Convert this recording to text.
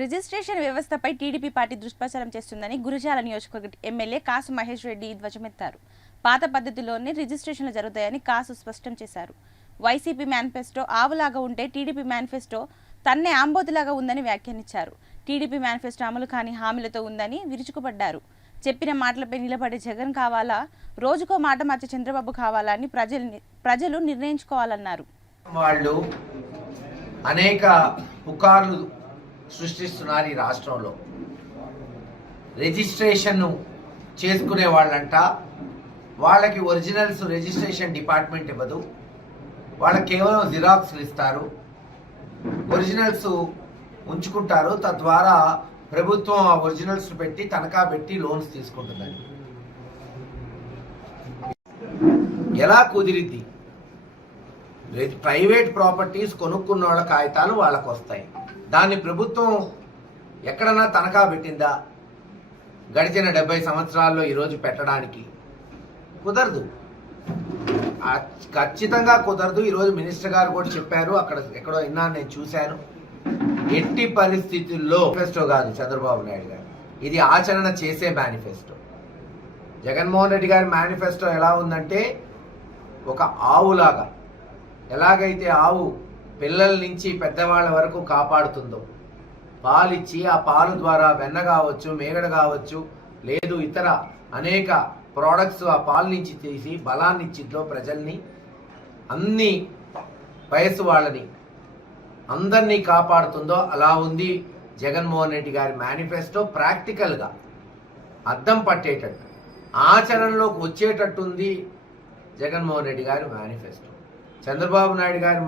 Registration వ్యవస్థపై TDP party దుష్ప్రచారం చేస్తుందని గురజాల నియోజకవర్గ ఎమ్మెల్యే కాసు మహేష్ రెడ్డి ధ్వజమెత్తారు. పాత పద్ధతిలోనే రిజిస్ట్రేషన్లు జరుగుతాయని కాసు స్పష్టం చేశారు. వైసీపీ మేనిఫెస్టో ఆవులాగా ఉంటే టీడీపీ మేనిఫెస్టో తన్నే ఆంబోతులాగా ఉందని వ్యాఖ్యానించారు. టీడీపీ మేనిఫెస్టో అమలు కాని హామీలతో ఉందని విరుచుకుపడ్డారు. చెప్పిన మాటలపై నిలబడే జగన్ కావాలా, రోజుకో మాట మార్చే చంద్రబాబు కావాలా అని ప్రజలు నిర్ణయించుకోవాలన్నారు. వాళ్ళు అనేక పుకార్లు సృష్టిస్తున్నారు. ఈ రాష్ట్రంలో రిజిస్ట్రేషన్ చేసుకునే వాళ్ళంట వాళ్ళకి ఒరిజినల్స్ రిజిస్ట్రేషన్ డిపార్ట్మెంట్ ఇవ్వదు, వాళ్ళకి కేవలం జిరాక్స్లు ఇస్తారు, ఒరిజినల్స్ ఉంచుకుంటారు. తద్వారా ప్రభుత్వం ఆ ఒరిజినల్స్ పెట్టి తనఖా పెట్టి లోన్స్ తీసుకుంటుందండి. ఎలా కుదిరిద్ది? ప్రైవేట్ ప్రాపర్టీస్ కొనుక్కున్న వాళ్ళ కాగితాలు వాళ్ళకు వస్తాయి. దాన్ని ప్రభుత్వం ఎక్కడన్నా తనఖా పెట్టిందా? గడిచిన 70 సంవత్సరాల్లో ఈరోజు పెట్టడానికి కుదరదు, ఖచ్చితంగా కుదరదు. ఈరోజు మినిస్టర్ గారు కూడా చెప్పారు, అక్కడ ఎక్కడో విన్నాను, నేను చూశాను. ఎట్టి పరిస్థితుల్లో మేనిఫెస్టో కాదు చంద్రబాబు నాయుడు గారు, ఇది ఆచరణ చేసే మేనిఫెస్టో. జగన్మోహన్ రెడ్డి గారి మేనిఫెస్టో ఎలా ఉందంటే ఒక ఆవులాగా, ఎలాగైతే ఆవు పిల్లల నుంచి పెద్దవాళ్ళ వరకు కాపాడుతుందో, పాలిచ్చి ఆ పాలు ద్వారా వెన్న కావచ్చు, మేగడ కావచ్చు, లేదు ఇతర అనేక ప్రోడక్ట్స్ ఆ పాలు నుంచి తీసి బలాన్ని ఇచ్చిద్దో ప్రజల్ని, అన్ని వయసు వాళ్ళని అందరినీ కాపాడుతుందో అలా ఉంది జగన్మోహన్ రెడ్డి గారి మేనిఫెస్టో. ప్రాక్టికల్గా అద్దం పట్టేటట్టు, ఆచరణలోకి వచ్చేటట్టుంది జగన్మోహన్ రెడ్డి గారి మేనిఫెస్టో. చంద్రబాబు నాయుడు గారి